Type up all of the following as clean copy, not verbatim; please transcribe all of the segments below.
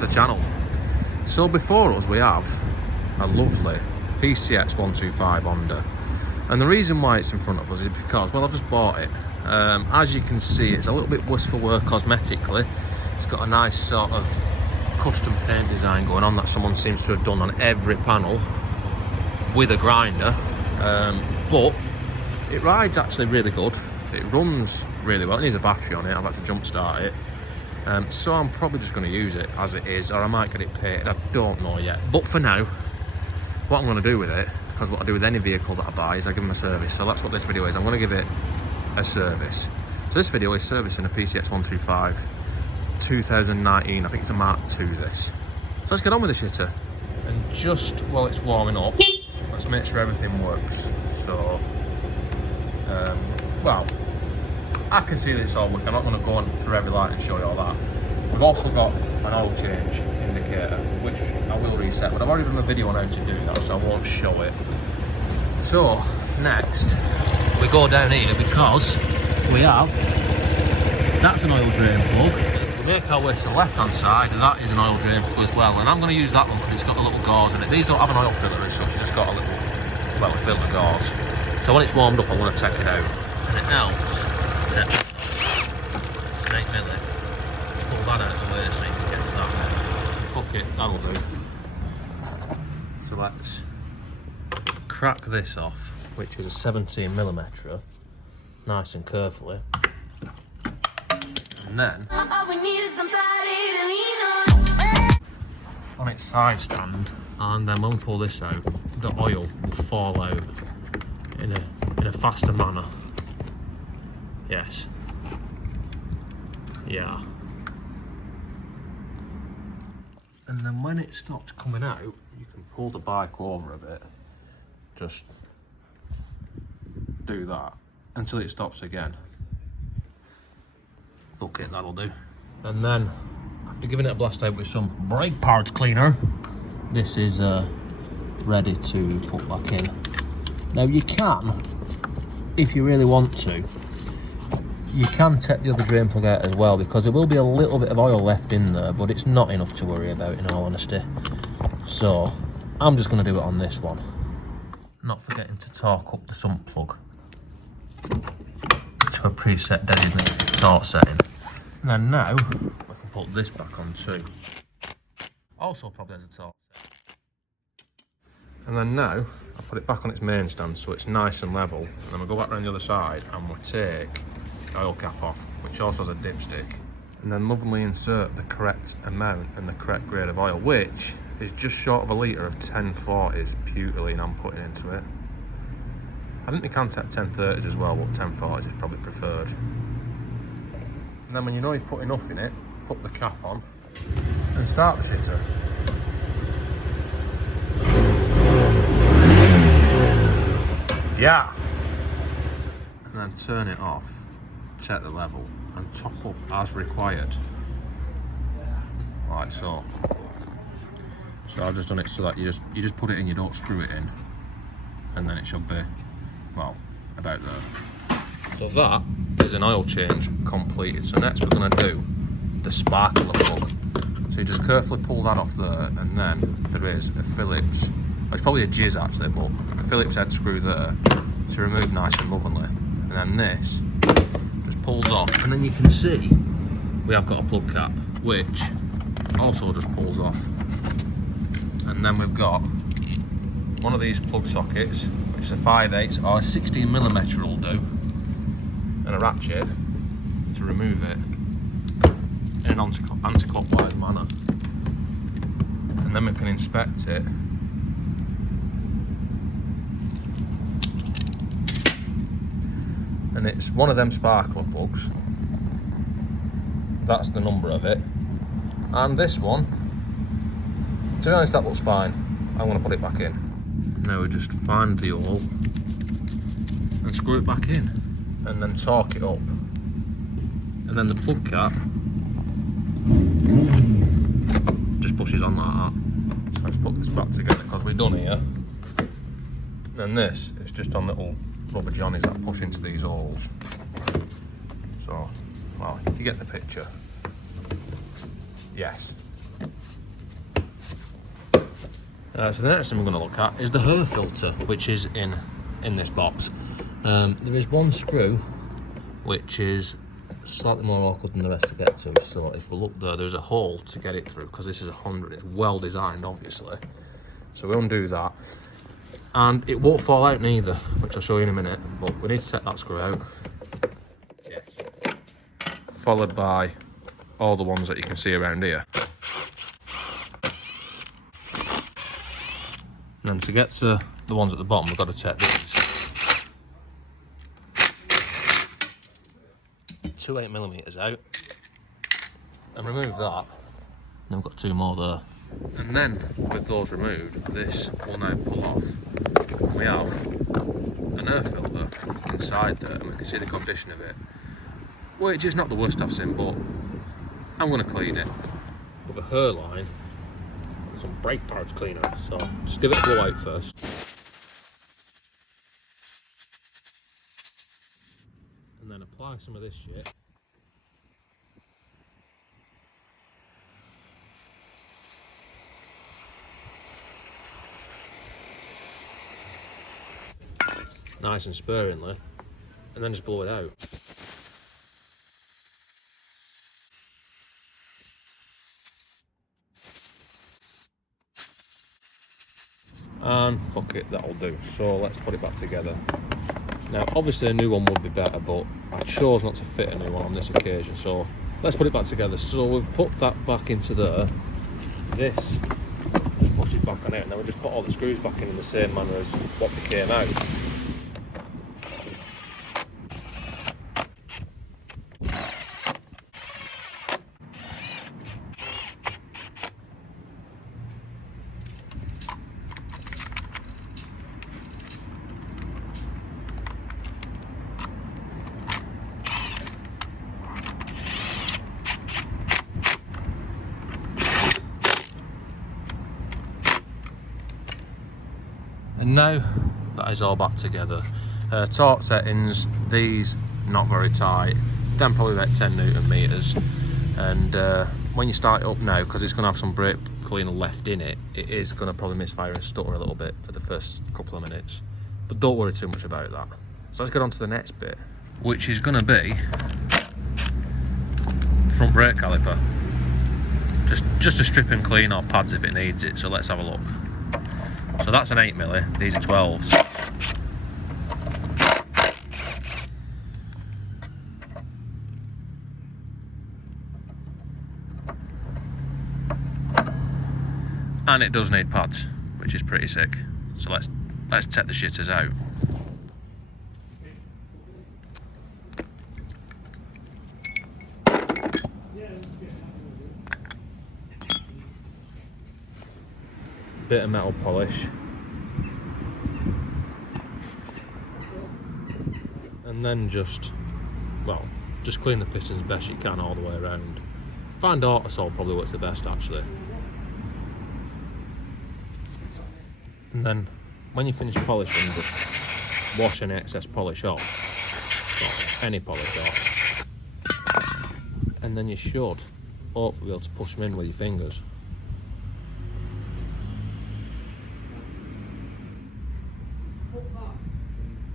to the channel. So before us we have a lovely PCX125 Honda, and the reason why it's in front of us is because, well, I've just bought it. As you can see, it's a little bit worse for wear cosmetically. It's got a nice sort of custom paint design going on that someone seems to have done on every panel with a grinder, but it rides actually really good. It runs really well. It needs a battery on it. I've had to jump start it. So I'm probably just going to use it as it is, or I might get it painted. I don't know yet. But for now, what I'm going to do with it, because what I do with any vehicle that I buy is I give them a service. So that's what this video is. I'm going to give it a service. So this video is servicing a PCX125 2019. I think it's a Mark II this. So let's get on with the shitter. And just while it's warming up, let's make sure everything works. So, well, I can see that it's all working. I'm not going to go on through every light and show you all that. We've also got an oil change indicator, which I will reset, but I've already done a video on how to do that, so I won't show it. So, next, we go down here because we have, that's an oil drain plug. We make our way to the left-hand side, and that is an oil drain plug as well. And I'm going to use that one because it's got the little gauze in it. These don't have an oil filler as such, it's just got a little, well, a filter gauze. So when it's warmed up, I want to take it out. And it helps. 8 minutes. Let's pull that out of the way so you can get to that now. Fuck it, that'll do. So let's crack this off, which is a 17mm, nice and carefully. And then on its side stand, and then when we pull this out, the oil will fall out in a faster manner. Yes. Yeah. And then when it stops coming out, you can pull the bike over a bit. Just do that until it stops again. Fuck it, that'll do. And then, after giving it a blast out with some brake parts cleaner, this is ready to put back in. Now you can, if you really want to, you can take the other drain plug out as well, because there will be a little bit of oil left in there, but it's not enough to worry about in all honesty. So I'm just going to do it on this one. Not forgetting to torque up the sump plug to a preset designated torque setting. And then now we can put this back on too. Also probably has a torque setting. And then now I put it back on its main stand so it's nice and level. And then we'll go back around the other side and we'll take the oil cap off, which also has a dipstick. And then lovingly insert the correct amount and the correct grade of oil, which is just short of a litre of 1040s butylene I'm putting into it. I think we can take 1030s as well, but 1040s is probably preferred. And then when you know you've put enough in it, put the cap on and start the shitter. Yeah! And then turn it off, check the level, and top up as required. Like so. So I've just done it so that you just put it in, you don't screw it in, and then it should be, well, about there. So that is an oil change completed. So next we're going to do the sparkler plug. So you just carefully pull that off there, and then there is a Phillips, well, it's probably a jizz actually, but a Phillips head screw there to remove nice and lovingly. And then this just pulls off, and then you can see we have got a plug cap, which also just pulls off. And then we've got one of these plug sockets, which is a 5/8 or a 16mm will do, and a ratchet to remove it in an anti-clockwise manner. And then we can inspect it. And it's one of them sparkler plugs. That's the number of it. And this one, to be honest, that looks fine. I'm going to put it back in. Now we just find the hole and screw it back in, and then torque it up. And then the plug cap just pushes on like that. So let's put this back together because we're done here. And then this is just on little rubber johnnies that push into these holes. So, well, you get the picture. Yes. So the next thing we're going to look at is the hair filter, which is in this box. There is one screw which is slightly more awkward than the rest to get to, so if we look there, there's a hole to get it through, because this is a Honda, it's well designed obviously. So we'll undo that, and it won't fall out neither, which I'll show you in a minute, but we need to take that screw out. Yes. Followed by all the ones that you can see around here. And then to get to the ones at the bottom, we've got to take these two 8mm out and remove that. Then we've got two more there. And then with those removed, this will now pull off. And we have an air filter inside there, and we can see the condition of it, which is not the worst I've seen, but I'm going to clean it with a hair line and some brake parts cleaner. So just give it a blow out first. And then apply some of this shit. Nice and sparingly, and then just blow it out. And fuck it, that'll do. So let's put it back together. Now obviously a new one would be better, but I chose not to fit a new one on this occasion, so let's put it back together. So we've put that back into there. This just pushes back on it, and then we just put all the screws back in the same manner as what they came out. And now that is all back together. Torque settings, these not very tight, then probably about 10 Newton meters. And when you start it up now, because it's going to have some brake cleaner left in it, it is going to probably misfire and stutter a little bit for the first couple of minutes. But don't worry too much about that. So let's get on to the next bit, which is going to be the front brake caliper. Just to strip and clean our pads if it needs it. So let's have a look. So that's an 8mm, these are 12s. And it does need pads, which is pretty sick. So let's take the shitters out. Bit of metal polish, and then just clean the pistons best you can all the way around. Find Autosol probably works the best actually. And then when you finish polishing, just wash any excess polish off, any polish off, and then you should hopefully be able to push them in with your fingers.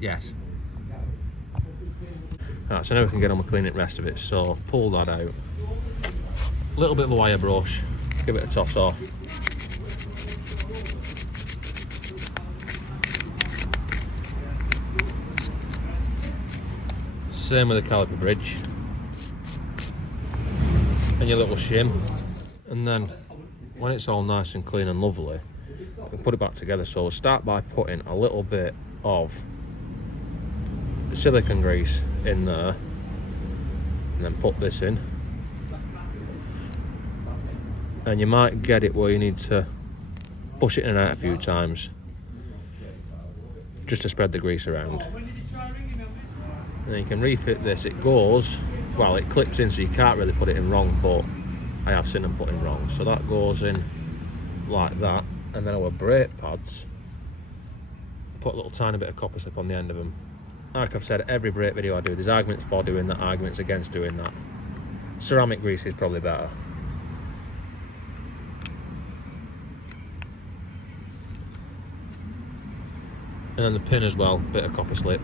Yes. Right, so now we can get on with cleaning the rest of it. So pull that out. A little bit of a wire brush. Give it a toss off. Same with the caliper bridge. And your little shim. And then when it's all nice and clean and lovely, we can put it back together. So we'll start by putting a little bit of silicone grease in there, and then put this in, and you might get it where you need to push it in and out a few times just to spread the grease around. And then you can refit this. It goes, well, it clips in, so you can't really put it in wrong, but I have seen them put in wrong. So that goes in like that, and then our brake pads, put a little tiny bit of copper slip on the end of them. Like I've said, every brake video I do, there's arguments for doing that, arguments against doing that. Ceramic grease is probably better. And then the pin as well, bit of copper slip.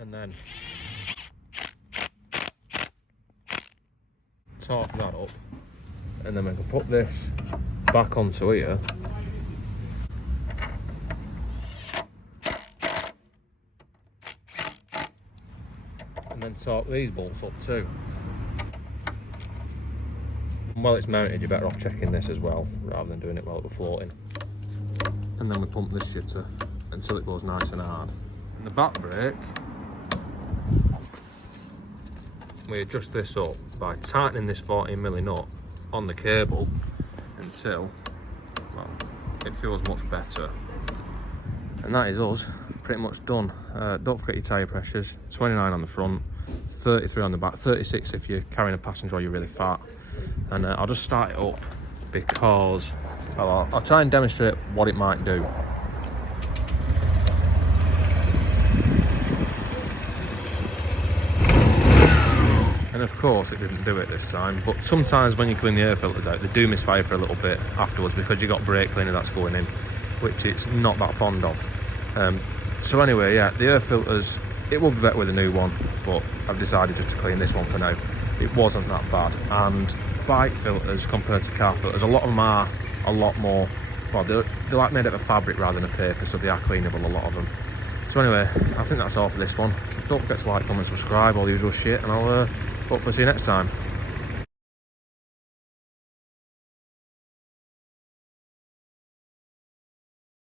And then torque that up, and then we can put this back onto here. And then torque these bolts up too. And while it's mounted, you're better off checking this as well, rather than doing it while it was floating. And then we pump this shitter until it goes nice and hard. And the back brake, we adjust this up by tightening this 14mm nut on the cable until, well, it feels much better. And that is us pretty much done. Don't forget your tyre pressures, 29 on the front, 33 on the back, 36 if you're carrying a passenger or you're really fat. And I'll just start it up because, well, I'll try and demonstrate what it might do. And of course it didn't do it this time, but sometimes when you clean the air filters out, they do misfire for a little bit afterwards because you've got brake cleaner that's going in, which it's not that fond of. So anyway, yeah, the air filters, it will be better with a new one, but I've decided just to clean this one for now. It wasn't that bad. And bike filters compared to car filters, a lot of them are a lot more, well, they're like made out of fabric rather than a paper, so they are cleanable, a lot of them. So anyway, I think that's all for this one. Don't forget to like, comment, subscribe, all the usual shit, and I'll hopefully see you next time.